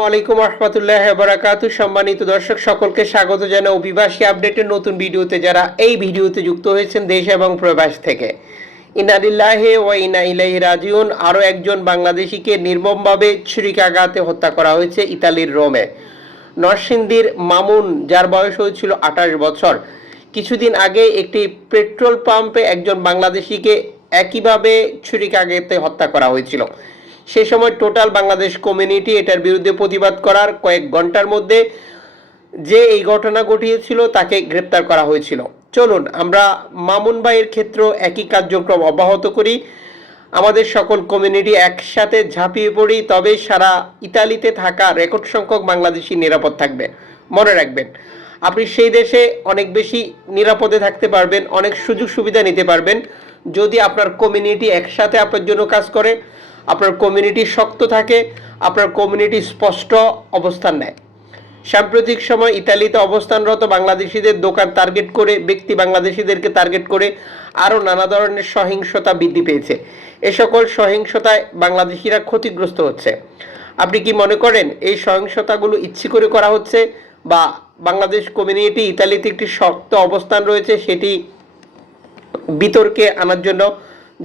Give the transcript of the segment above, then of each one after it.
আলাইকুম রহমতুল্লাহ বারাকাতু সম্মানিত দর্শক, সকলকে স্বাগত জানাই অভিবাসী আপডেটের নতুন ভিডিওতে। যারা এই ভিডিওতে যুক্ত হয়েছেন দেশ এবং প্রবাস থেকে। ইনাদিল্লাহে ইনা ইলাহি রাজিউন। আরও একজন বাংলাদেশিকে নির্মমভাবে ছুরিকাঘাতে হত্যা করা হয়েছে ইতালির রোমে। নরসিংদীর মামুন, যার বয়স হয়েছিল আঠাশ বছর। কিছুদিন আগে একটি পেট্রোল পাম্পে একজন বাংলাদেশিকে একইভাবে ছুরিকাঘাতে হত্যা করা হয়েছিল। সে সময় টোটাল বাংলাদেশ কমিউনিটি এটার বিরুদ্ধে প্রতিবাদ করার কয়েক ঘণ্টার মধ্যে যে এই ঘটনা ঘটিয়েছিল তাকে গ্রেপ্তার করা হয়েছিল। চলুন, আমরা মামুন ভাইয়ের ক্ষেত্রেও একই কার্যক্রম অব্যাহত করি। আমাদের সকল কমিউনিটি একসাথে ঝাঁপিয়ে পড়ি, তবে সারা ইতালিতে থাকা রেকর্ড সংখ্যক বাংলাদেশি নিরাপদ থাকবে। মনে রাখবেন, আপনি সেই দেশে অনেক বেশি নিরাপদে থাকতে পারবেন, অনেক সুযোগ সুবিধা নিতে পারবেন। যদি আপনার কমিউনিটি একসাথে আপনার জন্য কাজ করে আপনার কমিউনিটি শক্ত থাকে, আপনার কমিউনিটি স্পষ্ট অবস্থান নেয়। সাম্প্রতিক সময় ইতালিতে অবস্থানরত বাংলাদেশিদের দোকান টার্গেট করে, ব্যক্তি বাংলাদেশিদেরকে টার্গেট করে আরও নানা ধরনের সহিংসতা বৃদ্ধি পেয়েছে। এ সকল সহিংসতায় বাংলাদেশিরা ক্ষতিগ্রস্ত হচ্ছে। আপনি কি মনে করেন এই সহিংসতাগুলো ইচ্ছে করে করা হচ্ছে বা বাংলাদেশ কমিউনিটি ইতালিতে একটি শক্ত অবস্থান রয়েছে সেটি বিতর্কে আনার জন্য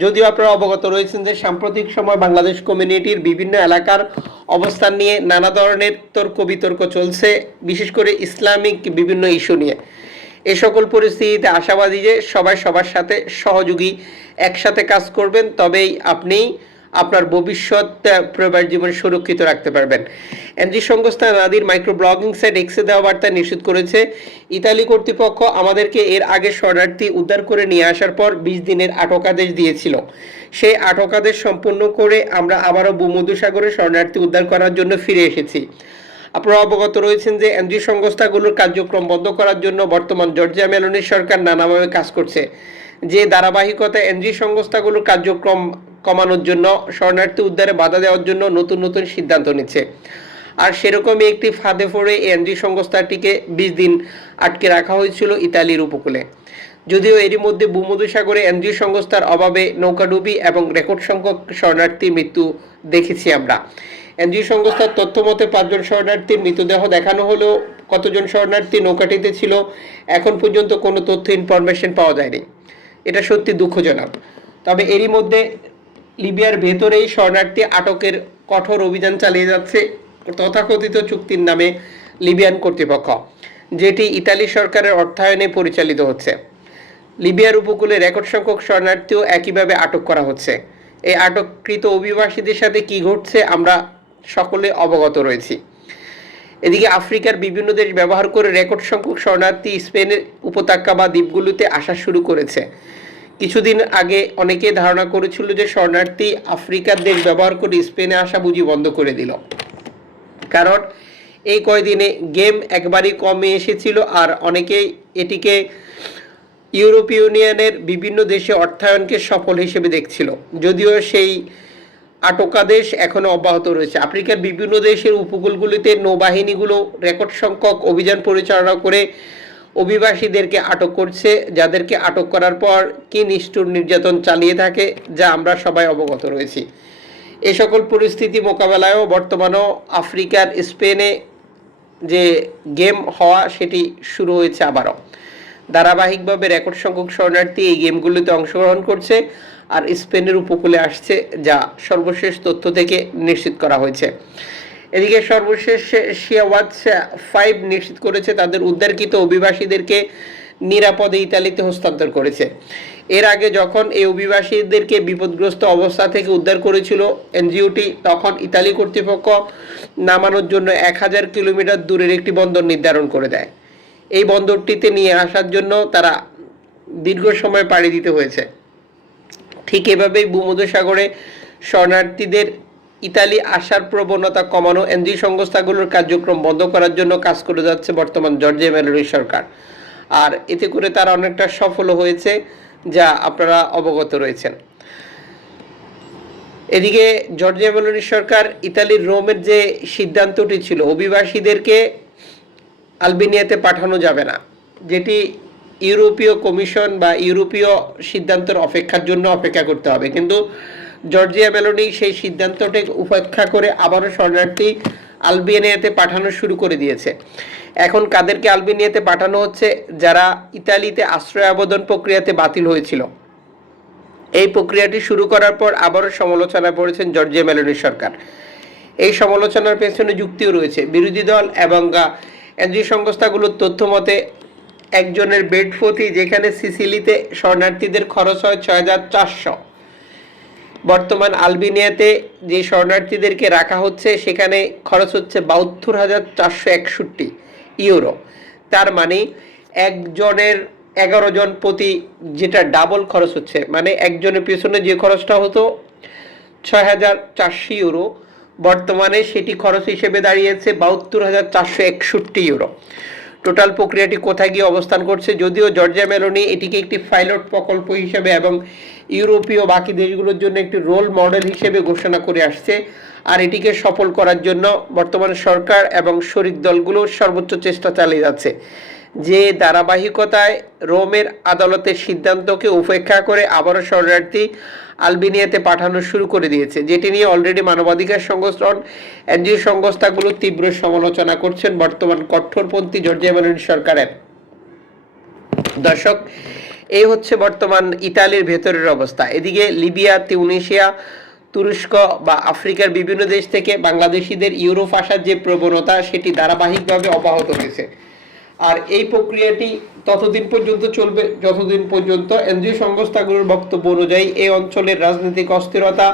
যদিও আপনারা অবগত রয়েছেন যে সাম্প্রতিক সময় বাংলাদেশ কমিউনিটির বিভিন্ন এলাকার অবস্থান নিয়ে নানা ধরনের তর্ক বিতর্ক চলছে, বিশেষ করে ইসলামিক বিভিন্ন ইস্যু নিয়ে। এ সকল পরিস্থিতিতে আশাবাদী যে সবাই সবার সাথে সহযোগী একসাথে কাজ করবেন, তবেই আপনি আপনার ভবিষ্যৎ আহ, প্রবাস জীবন সুরক্ষিত রাখতে পারবেন। এনজি সংস্থা নাদির মাইক্রো ব্লগিং সাইট এক্সে দেওয়া বার্তা নিশ্চিত করেছে ইতালি কর্তৃপক্ষ আমাদেরকে এর আগে শরণার্থী উদ্ধার করে নিয়ে আসার পর বিশ দিনের আটকাদেশ দিয়েছিল। সেই আটকাদেশ সম্পূর্ণ করে আমরা আবারও ভূমধ্যসাগরে শরণার্থী উদ্ধার করার জন্য ফিরে এসেছি। আপনারা অবগত রয়েছেন যে এনজি সংস্থাগুলোর কার্যক্রম বন্ধ করার জন্য বর্তমান জর্জিয়া মেলনির সরকার নানাভাবে কাজ করছে। যে ধারাবাহিকতা এনজি সংস্থাগুলোর কার্যক্রম কমানোর জন্য, শরণার্থী উদ্ধারে বাধা দেওয়ার জন্য নতুন নতুন সিদ্ধান্ত নিচ্ছে। আর সেরকমই একটি ফাঁদে পড়ে এনজি সংস্থাটিকে বিশ দিন আটকে রাখা হয়েছিল ইতালির উপকূলে। যদিও এরই মধ্যে ভূমধ্যসাগরে এনজিও সংস্থার অভাবে নৌকাডুবি এবং রেকর্ড সংখ্যক শরণার্থী মৃত্যু দেখেছি আমরা। এনজিও সংস্থার তথ্য মতে পাঁচজন শরণার্থীর মৃতদেহ দেখানো হলেও কতজন শরণার্থী নৌকাটিতে ছিল, এখন পর্যন্ত কোনো তথ্য ইনফরমেশন পাওয়া যায়নি। এটা সত্যি দুঃখজনক। তবে এরই মধ্যে লিবিয়ার ভেতরেই শরণার্থী আটকের কঠোর অভিযান চালিয়ে যাচ্ছে তথাকথিত চুক্তির নামে লিবিয়ান কর্তৃপক্ষ, যেটি ইতালি সরকারের অর্থায়নে পরিচালিত হচ্ছে। লিবিয়ার উপকূলে রেকর্ড সংখ্যক শরণার্থীও একইভাবে আটক করা হচ্ছে। এই আটককৃত অভিবাসীদের সাথে কি ঘটছে আমরা সকলে অবগত রয়েছি। এদিকে আফ্রিকার বিভিন্ন দেশ ব্যবহার করে রেকর্ড সংখ্যক শরণার্থী স্পেনের উপত্যকা বা দ্বীপগুলোতে আসা শুরু করেছে। কিছুদিন আগে অনেকে ধারণা করেছিল যে শরণার্থী আফ্রিকার দেশ ব্যবহার করে স্পেনে আসা বুঝি বন্ধ করে দিল। কারণ এই কয়দিনে গেম একবারই কমে এসেছিল আর অনেকেই এটিকে ইউরোপীয় ইউনিয়নের বিভিন্ন দেশে অর্থায়নকে সফল হিসেবে দেখছিল। যদিও সেই আটকাদেশ এখনও অব্যাহত রয়েছে। আফ্রিকার বিভিন্ন দেশের উপকূলগুলিতে নৌবাহিনীগুলো রেকর্ড সংখ্যক অভিযান পরিচালনা করে অভিবাসীদেরকে আটক করছে, যাদেরকে আটক করার পর কি নিষ্ঠুর নির্যাতন চালিয়ে থাকে যা আমরা সবাই অবগত রয়েছি। এ সকল পরিস্থিতি মোকাবেলায়ও বর্তমানেও আফ্রিকার স্পেনে যে গেম হওয়া, সেটি শুরু হয়েছে আবারও। ধারাবাহিকভাবে রেকর্ড সংখ্যক শরণার্থী এই গেমগুলিতে অংশগ্রহণ করছে আর স্পেনের উপকূলে আসছে, যা সর্বশেষ তথ্য থেকে নিশ্চিত করা হয়েছে। এদিকে সর্বশেষ শিয়া ওয়াচ ফাইভ নিশ্চিত করেছে, তাদের উদ্ধারকৃত অভিবাসীদেরকে নিরাপদে ইতালিতে হস্তান্তর করেছে। এর আগে যখন এই অভিবাসীদেরকে বিপদগ্রস্ত অবস্থা থেকে উদ্ধার করেছিল এনজিওটি, তখন ইতালি কর্তৃপক্ষ নামানোর জন্য এক হাজার কিলোমিটার দূরের একটি বন্দর নির্ধারণ করে দেয়। এই বন্দরটিতে নিয়ে আসার জন্য তারা দীর্ঘ সময় পাড়ি দিতে হয়েছে। ঠিক এভাবেই ভূমধ্যসাগরে শরণার্থীদের ইতালি আসার প্রবণতা কমানো এনজি সংস্থাগুলোর কার্যক্রম বন্ধ করার জন্য কাজ করে যাচ্ছে বর্তমান জর্জিয়া মেলোরি সরকার। আর এতে করে তারা অনেকটা সফল হয়েছে যা আপনারা অবগত রয়েছেন। এদিকে জর্জিয়া মেলোরি সরকার ইতালির রোমের যে সিদ্ধান্তটি ছিল, অভিবাসীদেরকে আলবেনিয়াতে পাঠানো যাবে না, যেটি ইউরোপীয় কমিশন বা ইউরোপীয় সিদ্ধান্তের অপেক্ষার জন্য অপেক্ষা করতে হবে। কিন্তু জর্জিয়া মেলোনি সেই সিদ্ধান্তটি উপেক্ষা করে আবারও শরণার্থী আলবেনিয়াতে পাঠানো শুরু করে দিয়েছে। এখন কাদেরকে আলবেনিয়াতে পাঠানো হচ্ছে? যারা ইতালিতে আশ্রয় আবেদন প্রক্রিয়াতে বাতিল হয়েছিল। এই প্রক্রিয়াটি শুরু করার পর আবারও সমালোচনায় পড়েছেন জর্জিয়া মেলোনির সরকার। এই সমালোচনার পেছনে যুক্তিও রয়েছে। বিরোধী দল এবং এনজিও সংস্থাগুলোর তথ্য মতে, একজনের বেড প্রতি যেখানে সিসিলিতে শরণার্থীদের খরচ হয় ছয় হাজার চারশো। বর্তমান আলবেনিয়াতে যে শরণার্থীদেরকে রাখা হচ্ছে, সেখানে খরচ হচ্ছে বাহাত্তর হাজার চারশো একষট্টি ইউরো। তার মানে একজনের এগারো জন প্রতি যেটা ডাবল খরচ হচ্ছে মানে একজনের পেছনে যে খরচটা হতো ছয় হাজার চারশো ইউরো, বর্তমানে সেটি খরচ হিসেবে দাঁড়িয়েছে বাহাত্তর হাজার চারশো একষট্টি ইউরো। টোটাল প্রক্রিয়াটি কোথায় গিয়ে অবস্থান করছে? যদিও জর্জিয়া মেলোনি এটিকে একটি ফাইলট প্রকল্প হিসেবে এবং ইউরোপীয় বাকি দেশগুলোর জন্য একটি রোল মডেল হিসেবে ঘোষণা করে আসছে আর এটিকে সফল করার জন্য বর্তমান সরকার এবং শরিক দলগুলো সর্বোচ্চ চেষ্টা চালিয়ে যাচ্ছে। যে ধারাবাহিকতায় রোমের আদালতের সিদ্ধান্তকে উপেক্ষা করে আবারও শরণার্থী আলবেনিয়াতে পাঠানো শুরু করে দিয়েছে, যেটি নিয়ে অলরেডি মানবাধিকার সংগঠন, এনজিও সংস্থাগুলো তীব্র সমালোচনা করছেন বর্তমান কঠোরপন্থী জর্জিয়া সরকারের। দর্শক, এই হচ্ছে বর্তমান ইতালির ভেতরের অবস্থা। এদিকে লিবিয়া তিউনিশিয়া তুরস্ক বা আফ্রিকার বিভিন্ন দেশ থেকে বাংলাদেশিদের ইউরোপ আসার যে প্রবণতা, সেটি ধারাবাহিকভাবে অব্যাহত হয়েছে আর এই প্রক্রিয়াটি ততদিন পর্যন্ত চলবে, যতদিন পর্যন্ত এনজিও সংস্থাগুলোর বক্তব্য অনুযায়ী এই অঞ্চলের রাজনৈতিক অস্থিরতা,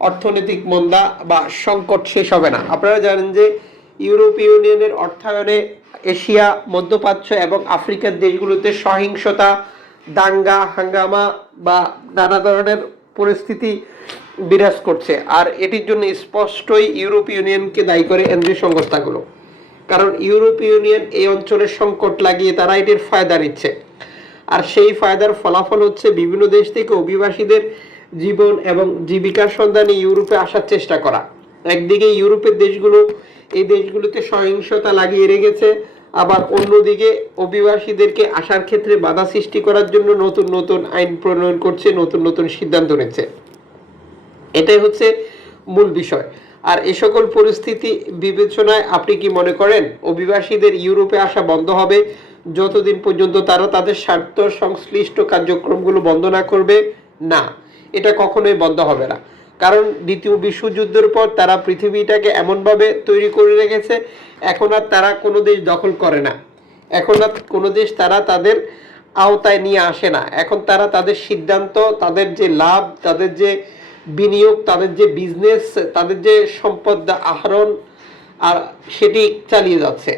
অর্থনৈতিক মন্দা বা সংকট শেষ হবে না। আপনারা জানেন যে ইউরোপীয় ইউনিয়নের অর্থায়নে এশিয়া, মধ্যপ্রাচ্য এবং আফ্রিকার দেশগুলোতে সহিংসতা, দাঙ্গা, হাঙ্গামা বা নানা ধরনের পরিস্থিতি বিরাজ করছে। আর এটির জন্য স্পষ্টই ইউরোপ ইউনিয়নকে দায়ী করে এনজিও সংস্থাগুলো। কারণ ইউরোপ ইউনিয়ন এই অঞ্চলের সংকট লাগিয়ে তারা এটির ফায়দা নিচ্ছে। আর সেই ফায়দার ফলাফল হচ্ছে বিভিন্ন দেশ থেকে অভিবাসীদের জীবন এবং জীবিকার সন্ধানে ইউরোপে আসার চেষ্টা করা। একদিকে ইউরোপের দেশগুলো এই দেশগুলোতে সহিংসতা লাগিয়ে রেখেছে, আবার অন্যদিকে অভিবাসীদেরকে আসার ক্ষেত্রে বাধা সৃষ্টি করার জন্য নতুন নতুন আইন প্রণয়ন করছে, নতুন নতুন সিদ্ধান্ত নিচ্ছে। এটাই হচ্ছে মূল বিষয়। আর এ সকল পরিস্থিতি বিবেচনায় আপনি কি মনে করেন? অভিবাসীদের ইউরোপে আসা বন্ধ হবে? যতদিন পর্যন্ত তারা তাদের স্বার্থ সংশ্লিষ্ট কার্যক্রমগুলো বন্ধ না করবে? না, এটা কখনোই বন্ধ হবে না। কারণ দ্বিতীয় বিশ্বযুদ্ধের পর তারা পৃথিবীটাকে এমনভাবে তৈরি করে রেখেছে, এখন আর তারা কোনো দেশ দখল করে না। এখন আর কোনো দেশ তারা তাদের আওতায় নিয়ে আসে না। এখন তারা তাদের সিদ্ধান্ত, তাদের যে লাভ, তাদের যে বিনিয়োগ তাদের যে বিজনেস তাদের যে সম্পদ আহরণ আর সেটি চালিয়ে যাচ্ছে।